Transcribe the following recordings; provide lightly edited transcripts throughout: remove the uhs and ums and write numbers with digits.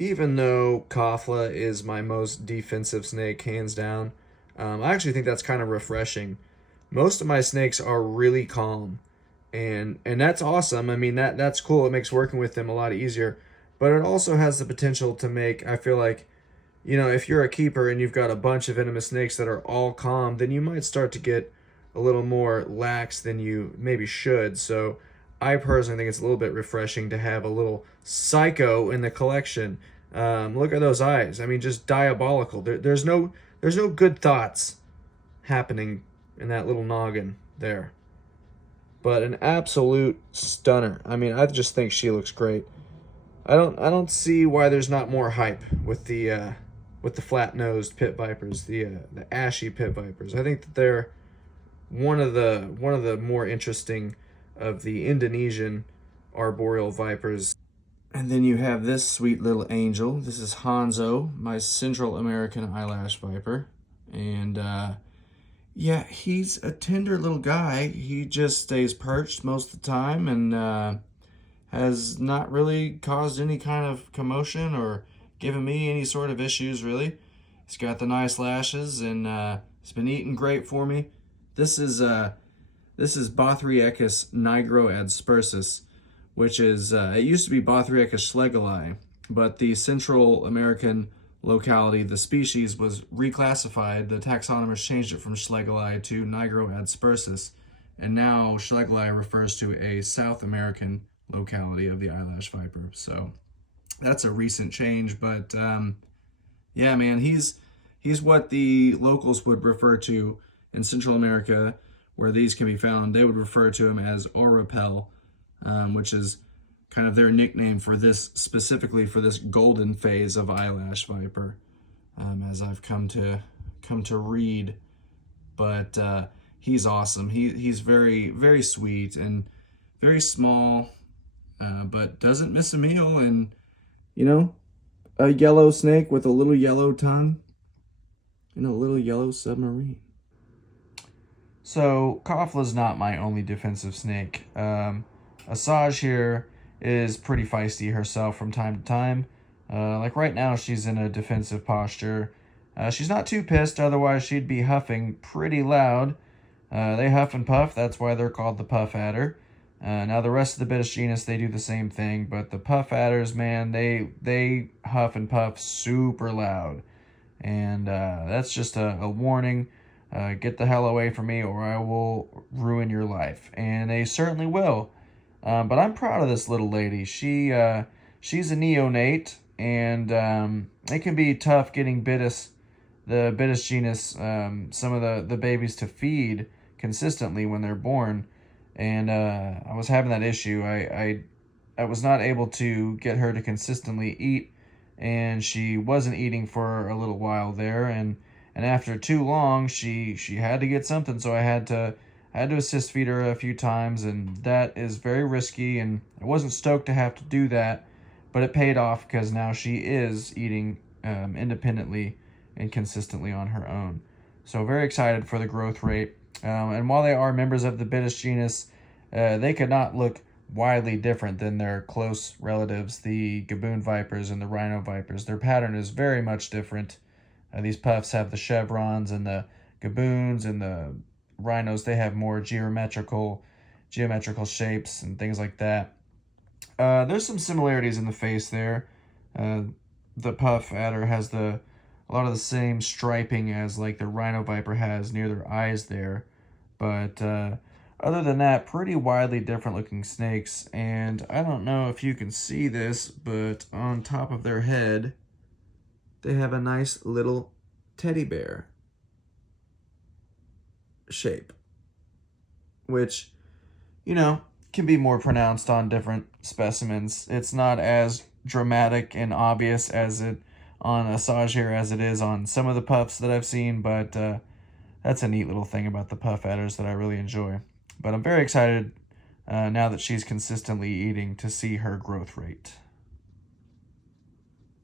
Even though Kafla is my most defensive snake, hands down, I actually think that's kind of refreshing. Most of my snakes are really calm, and that's awesome. I mean that's cool. It makes working with them a lot easier, but it also has the potential to make, I feel like, if you're a keeper and you've got a bunch of venomous snakes that are all calm, then you might start to get a little more lax than you maybe should. So I personally think it's a little bit refreshing to have a little psycho in the collection. Look at those eyes. I mean, just diabolical. There's no good thoughts happening in that little noggin there. But an absolute stunner. I mean, I just think she looks great. I don't see why there's not more hype with the flat nosed pit vipers, the ashy pit vipers. I think that they're one of the more interesting of the Indonesian arboreal vipers. And then you have this sweet little angel. This is Hanzo, my Central American eyelash viper. And yeah, he's a tender little guy. He just stays perched most of the time and has not really caused any kind of commotion or given me any sort of issues, really. He's got the nice lashes and he's been eating great for me. This is Bothriechis nigroadspersus, which is it used to be Bothriechis schlegeli, but the Central American locality, the species was reclassified. The taxonomist changed it from schlegeli to nigroadspersus, and now schlegeli refers to a South American locality of the eyelash viper. So that's a recent change, but yeah, man, he's what the locals would refer to in Central America, where these can be found. They would refer to him as Orapel, which is kind of their nickname for this, specifically for this golden phase of eyelash viper, as I've come to read. But he's awesome. He's very very sweet and very small, but doesn't miss a meal. And you know, a yellow snake with a little yellow tongue and a little yellow submarine. So Kafla's not my only defensive snake. Asajj here is pretty feisty herself from time to time. Like right now, she's in a defensive posture. She's not too pissed, otherwise she'd be huffing pretty loud. They huff and puff, that's why they're called the puff adder. Now the rest of the Bitis genus, they do the same thing, but the puff adders, man, they huff and puff super loud. And that's just a warning. Get the hell away from me or I will ruin your life. And they certainly will. But I'm proud of this little lady. She's a neonate, and it can be tough getting the Bitis genus, some of the babies to feed consistently when they're born. And I was having that issue. I was not able to get her to consistently eat, and she wasn't eating for a little while there, and after too long she had to get something, so I had to assist feed her a few times, and that is very risky, and I wasn't stoked to have to do that, but it paid off because now she is eating independently and consistently on her own. So very excited for the growth rate. And while they are members of the Bitis genus, they could not look widely different than their close relatives, the Gaboon vipers and the Rhino vipers. Their pattern is very much different. These puffs have the chevrons, and the Gaboons and the Rhinos, they have more geometrical shapes and things like that. There's some similarities in the face there. The puff adder has a lot of the same striping as like the Rhino viper has near their eyes there, but other than that, pretty widely different looking snakes. And I don't know if you can see this, but on top of their head, they have a nice little teddy bear shape, which, can be more pronounced on different specimens. It's not as dramatic and obvious as it on Asajj here as it is on some of the puffs that I've seen, but that's a neat little thing about the puff adders that I really enjoy. But I'm very excited now that she's consistently eating to see her growth rate.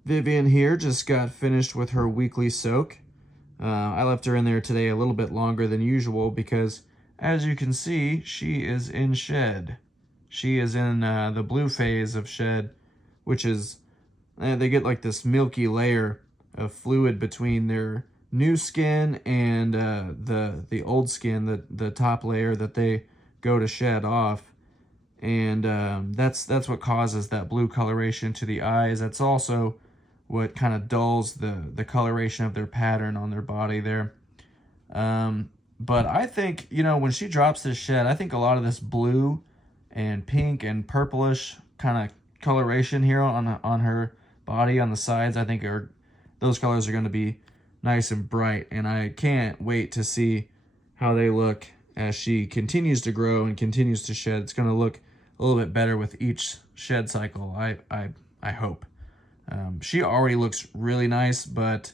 Vivian here just got finished with her weekly soak. I left her in there today a little bit longer than usual because, as you can see, she is in shed. She is in the blue phase of shed, which is they get like this milky layer of fluid between their new skin and the old skin, the top layer that they go to shed off. And that's what causes that blue coloration to the eyes. That's also what kind of dulls the coloration of their pattern on their body there. But I think, when she drops this shed, I think a lot of this blue and pink and purplish kind of coloration here on her body on the sides, I think those colors are going to be nice and bright, and I can't wait to see how they look as she continues to grow and continues to shed. It's going to look a little bit better with each shed cycle, I hope. She already looks really nice, but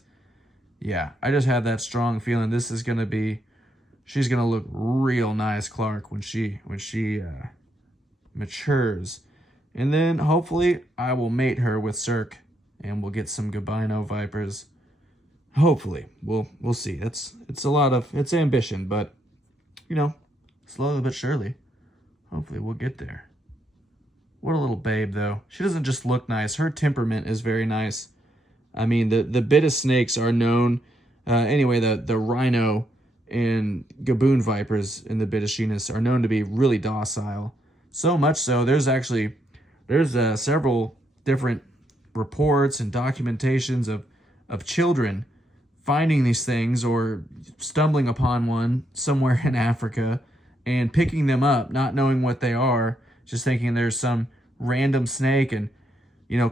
yeah, I just have that strong feeling she's going to look real nice, Clark, when she matures. And then hopefully I will mate her with Cirque and we'll get some Gabino Vipers. Hopefully. We'll see. It's ambition, but slowly but surely, hopefully we'll get there. What a little babe, though. She doesn't just look nice. Her temperament is very nice. I mean, the Bitis snakes are known, the rhino and Gaboon vipers in the Bitis genus are known to be really docile. So much so, there's several different reports and documentations of children finding these things or stumbling upon one somewhere in Africa and picking them up, not knowing what they are, just thinking there's some random snake and,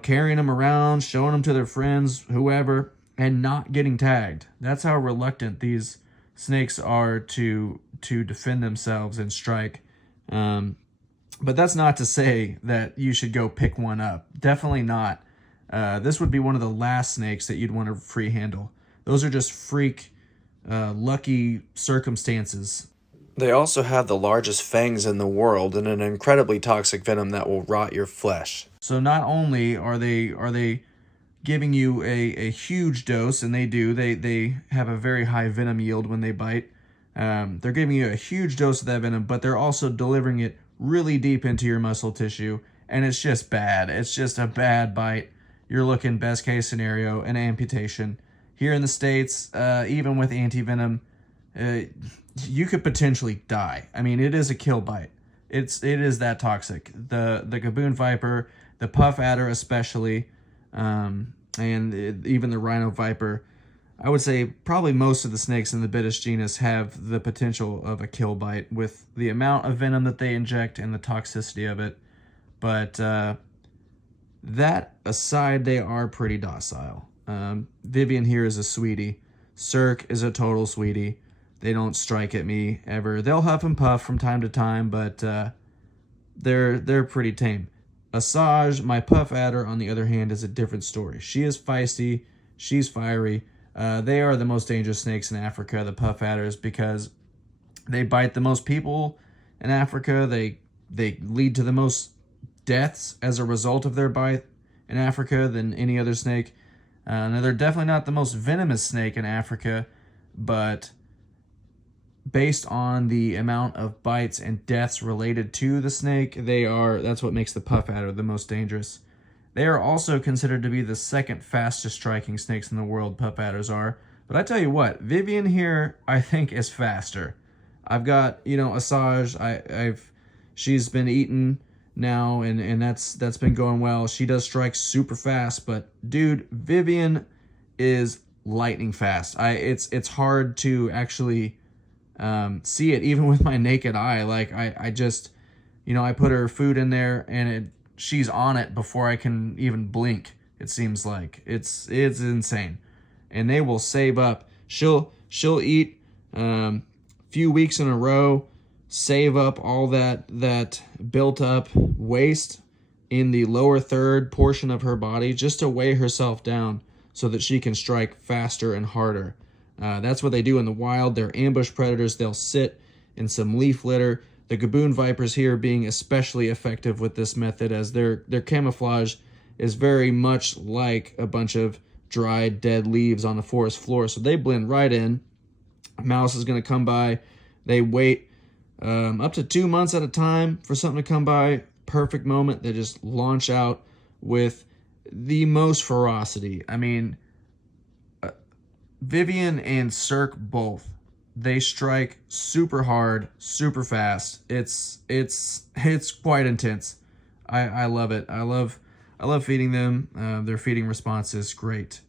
carrying them around, showing them to their friends, whoever, and not getting tagged. That's how reluctant these snakes are to defend themselves and strike. But that's not to say that you should go pick one up. Definitely not. This would be one of the last snakes that you'd want to free handle. Those are just freak, lucky circumstances. They also have the largest fangs in the world and an incredibly toxic venom that will rot your flesh. So not only are they giving you a huge dose, and they have a very high venom yield when they bite. They're giving you a huge dose of that venom, but they're also delivering it really deep into your muscle tissue, and it's just bad. It's just a bad bite. You're looking, best case scenario, an amputation. Here in the States, even with anti-venom, you could potentially die. I mean, it is a kill bite. It is that toxic. The Gaboon viper, the puff adder especially, and even the rhino viper. I would say probably most of the snakes in the Bitis genus have the potential of a kill bite with the amount of venom that they inject and the toxicity of it. But that aside, they are pretty docile. Vivian here is a sweetie. Cirque is a total sweetie. They don't strike at me ever. They'll huff and puff from time to time, but they're pretty tame. Asajj, my puff adder, on the other hand, is a different story. She is feisty. She's fiery. They are the most dangerous snakes in Africa, the puff adders, because they bite the most people in Africa. They lead to the most deaths as a result of their bite in Africa than any other snake. Now, they're definitely not the most venomous snake in Africa, but based on the amount of bites and deaths related to the snake, that's what makes the puff adder the most dangerous. They are also considered to be the second fastest striking snakes in the world, puff adders are. But I tell you what, Vivian here, I think, is faster. I've got, Asajj, she's been eaten now, and that's been going well. She does strike super fast, but dude, Vivian is lightning fast. It's hard to actually see it even with my naked eye. Like I just, I put her food in there and she's on it before I can even blink. It seems like it's insane, and they will save up. She'll eat few weeks in a row, save up all that built up waste in the lower third portion of her body just to weigh herself down so that she can strike faster and harder. That's what they do in the wild. They're ambush predators. They'll sit in some leaf litter. The Gaboon vipers here being especially effective with this method, as their camouflage is very much like a bunch of dried, dead leaves on the forest floor. So they blend right in. A mouse is going to come by. They wait up to 2 months at a time for something to come by. Perfect moment. They just launch out with the most ferocity. I mean, Vivian and Cirque both, they strike super hard, super fast. It's quite intense. I love it. I love feeding them. Their feeding response is great,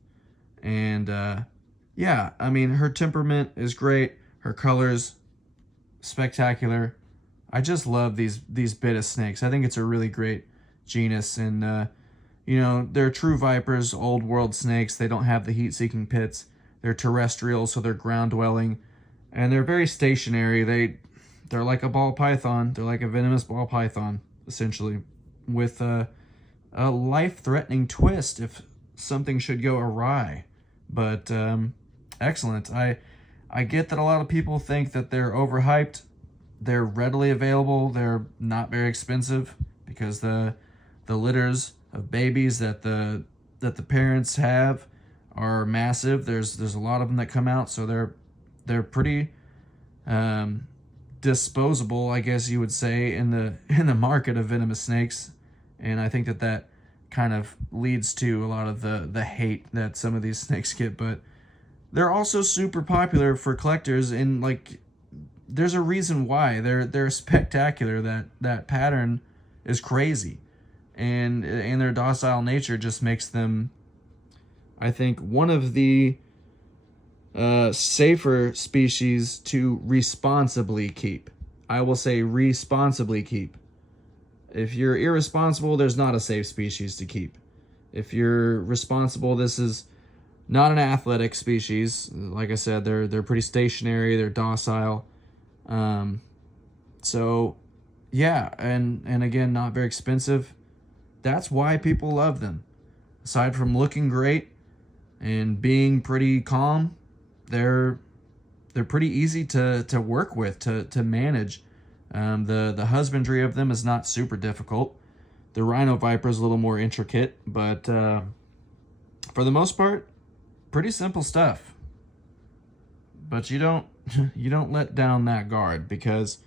and yeah, I mean her temperament is great. Her colors spectacular. I just love these Bitis snakes. I think it's a really great genus, and you know, they're true vipers, old world snakes. They don't have the heat-seeking pits. They're terrestrial, so they're ground-dwelling, and they're very stationary. They're like a ball python. They're like a venomous ball python, essentially, with a life-threatening twist if something should go awry. But excellent. I get that a lot of people think that they're overhyped. They're readily available. They're not very expensive because the litters of babies that the parents have are massive. There's a lot of them that come out, so they're pretty disposable, I guess you would say, in the market of venomous snakes. And I think that kind of leads to a lot of the hate that some of these snakes get. But they're also super popular for collectors, and like there's a reason why. They're spectacular. That pattern is crazy, and their docile nature just makes them, I think, one of the safer species to responsibly keep. I will say responsibly keep. If you're irresponsible, there's not a safe species to keep. If you're responsible, this is not an athletic species. Like I said, they're pretty stationary. They're docile. So yeah, and again, not very expensive. That's why people love them. Aside from looking great and being pretty calm, they're pretty easy to work with, to manage. The husbandry of them is not super difficult. The rhino viper is a little more intricate, but for the most part, pretty simple stuff. But you don't let down that guard, because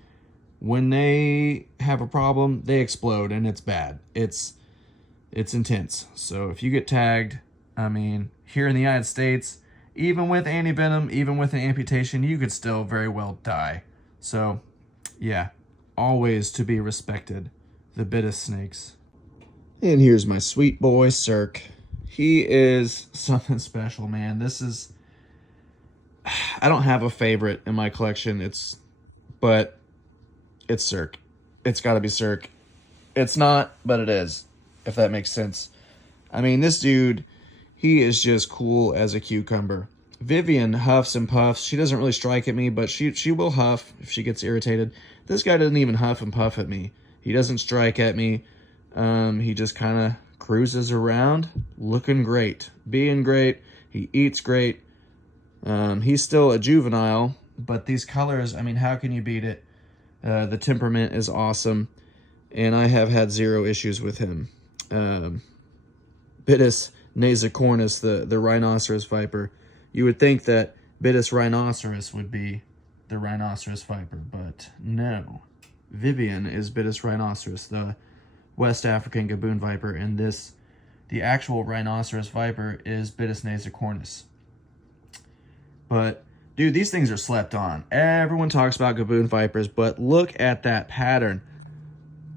when they have a problem, they explode, and it's bad. It's intense. So if you get tagged, I mean, here in the United States, even with antivenom, even with an amputation, you could still very well die. So yeah, always to be respected, the Bitis snakes. And here's my sweet boy, Cirque. He is something special, man. I don't have a favorite in my collection. But it's Cirque. It's gotta be Cirque. It's not, but it is, if that makes sense. I mean, this dude, he is just cool as a cucumber. Vivian huffs and puffs. She doesn't really strike at me, but she will huff if she gets irritated. This guy doesn't even huff and puff at me. He doesn't strike at me. He just kind of cruises around, looking great, being great. He eats great. He's still a juvenile, but these colors, I mean, how can you beat it? The temperament is awesome, and I have had zero issues with him. Bitis nasicornis, the rhinoceros viper. You would think that Bitis rhinoceros would be the rhinoceros viper, but no. Vivian is Bitis rhinoceros, the West African gaboon viper, and the actual rhinoceros viper is Bitis nasicornis. But dude, these things are slept on. Everyone talks about gaboon vipers, but look at that pattern.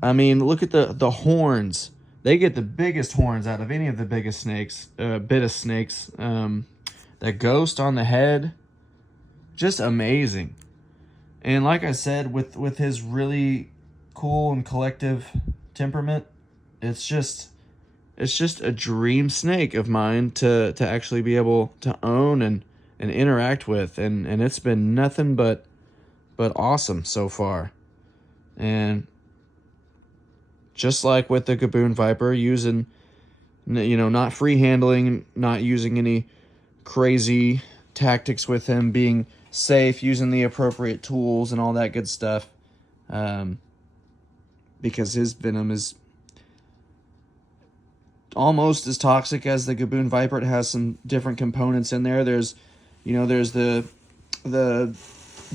I mean, look at the horns. They get the biggest horns out of any of the biggest snakes, Bitis snakes. That ghost on the head, just amazing. And like I said, with his really cool and collective temperament, it's just a dream snake of mine to actually be able to own and interact with, and it's been nothing but awesome so far. And just like with the gaboon viper, using, not free handling, not using any crazy tactics with him, being safe, using the appropriate tools and all that good stuff, because his venom is almost as toxic as the gaboon viper. It has some different components in there. There's the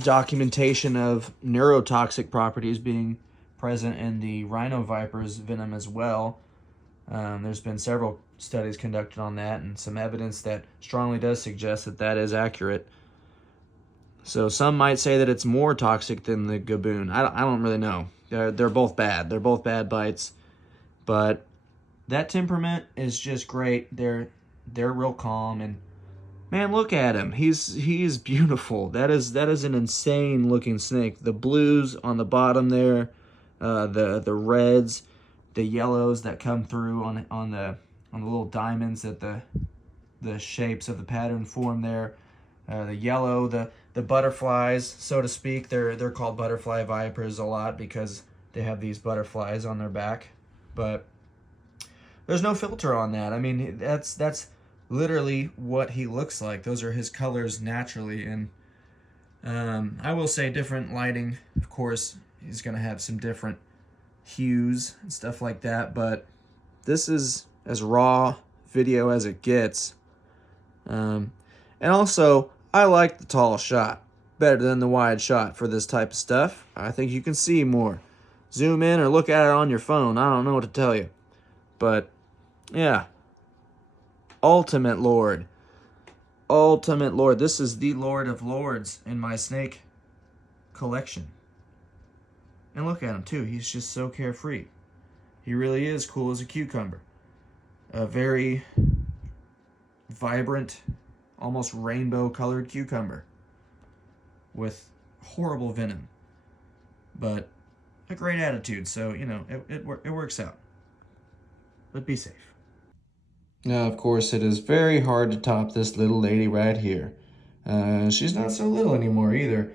documentation of neurotoxic properties being present in the rhino viper's venom as well. There's been several studies conducted on that and some evidence that strongly does suggest that that is accurate. So some might say that it's more toxic than the gaboon. I don't really know. They're both bad. They're both bad bites. But that temperament is just great. They're real calm, and man, look at him. He's beautiful. That is an insane looking snake. The blues on the bottom there, the reds, the yellows that come through on the little diamonds that the shapes of the pattern form there. The yellow, the butterflies, so to speak. They're called butterfly vipers a lot because they have these butterflies on their back. But there's no filter on that. I mean, that's literally what he looks like. Those are his colors naturally. And I will say different lighting, of course, he's going to have some different hues and stuff like that. But this is as raw video as it gets. And also, I like the tall shot better than the wide shot for this type of stuff. I think you can see more. Zoom in or look at it on your phone. I don't know what to tell you. But, yeah. Ultimate Lord. Ultimate Lord. This is the Lord of Lords in my snake collection. And look at him, too. He's just so carefree. He really is cool as a cucumber. A very vibrant, almost rainbow-colored cucumber with horrible venom. But a great attitude, so, you know, it works out. But be safe. Now, of course, it is very hard to top this little lady right here. She's not so little anymore either.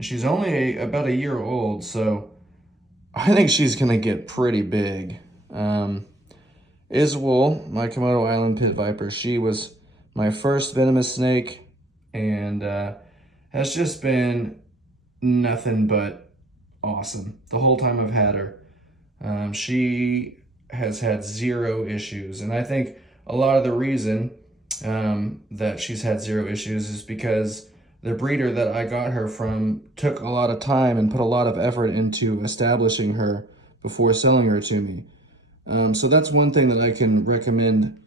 She's only about a year old, so I think she's going to get pretty big. Iswool, my Komodo Island pit viper, she was my first venomous snake and has just been nothing but awesome the whole time I've had her. She has had zero issues, and I think a lot of the reason that she's had zero issues is because the breeder that I got her from took a lot of time and put a lot of effort into establishing her before selling her to me. So that's one thing that I can recommend.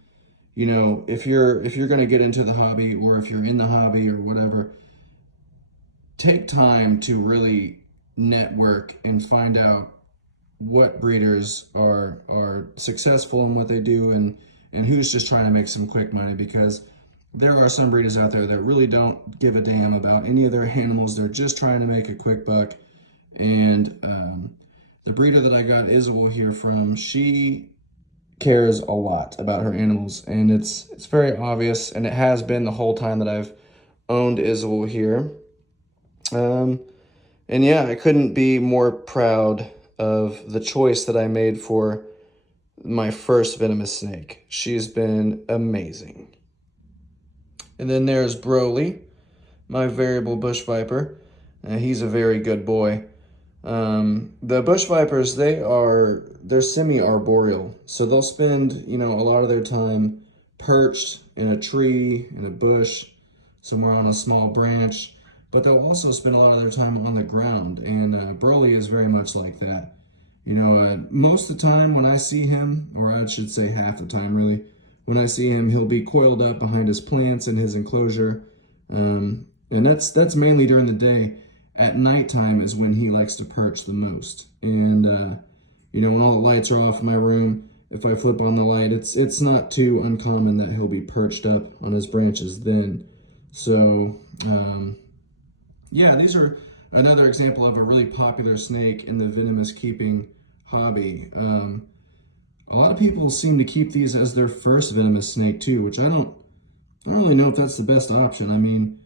You know, if you're going to get into the hobby, or if you're in the hobby or whatever, take time to really network and find out what breeders are successful in what they do and who's just trying to make some quick money, because there are some breeders out there that really don't give a damn about any of their animals. They're just trying to make a quick buck. And the breeder that I got Isabel here from, she cares a lot about her animals, and it's very obvious, and it has been the whole time that I've owned Isabel here. And yeah, I couldn't be more proud of the choice that I made for my first venomous snake. She's been amazing. And then there's Broly, my variable bush viper. He's a very good boy. The bush vipers, they're semi-arboreal, so they'll spend, you know, a lot of their time perched in a tree, in a bush, somewhere on a small branch, but they'll also spend a lot of their time on the ground, and Broly is very much like that. You know, most of the time when I see him, or I should say half the time really, when I see him, he'll be coiled up behind his plants in his enclosure, and that's mainly during the day. At nighttime is when he likes to perch the most. And, you know, when all the lights are off in my room, if I flip on the light, it's not too uncommon that he'll be perched up on his branches then. So, yeah, these are another example of a really popular snake in the venomous keeping hobby. A lot of people seem to keep these as their first venomous snake too, which I don't really know if that's the best option. I mean,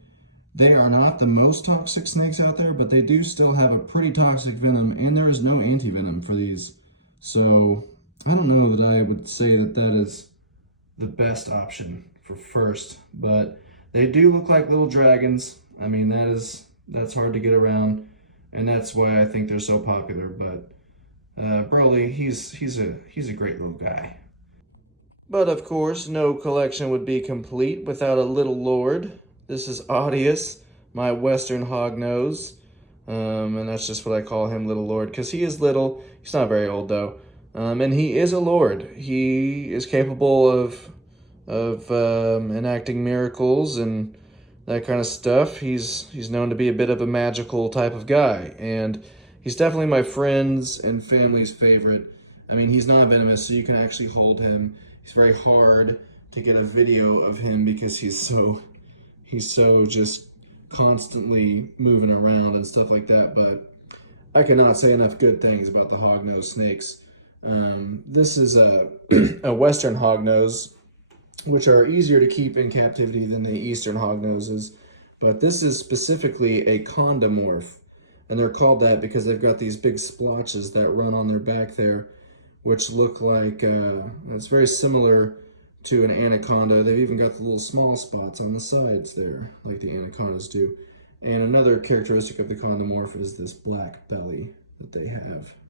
they are not the most toxic snakes out there, but they do still have a pretty toxic venom, and there is no anti-venom for these. So I don't know that I would say that that is the best option for first, but they do look like little dragons. I mean, that's hard to get around, and that's why I think they're so popular. But Broly, he's a great little guy. But of course, no collection would be complete without a little lord. This is Audius, my western hognose, and that's just what I call him, Little Lord, because he is little. He's not very old, though, and he is a lord. He is capable of of enacting miracles and that kind of stuff. He's known to be a bit of a magical type of guy, and he's definitely my friends and family's favorite. I mean, he's not venomous, so you can actually hold him. He's very hard to get a video of him because he's so just constantly moving around and stuff like that. But I cannot say enough good things about the hognose snakes. This is a a western hognose, which are easier to keep in captivity than the eastern hognoses. But this is specifically a condomorph, and they're called that because they've got these big splotches that run on their back there, which look like, it's very similar to an anaconda. They've even got the little small spots on the sides there, like the anacondas do. And another characteristic of the condomorph is this black belly that they have.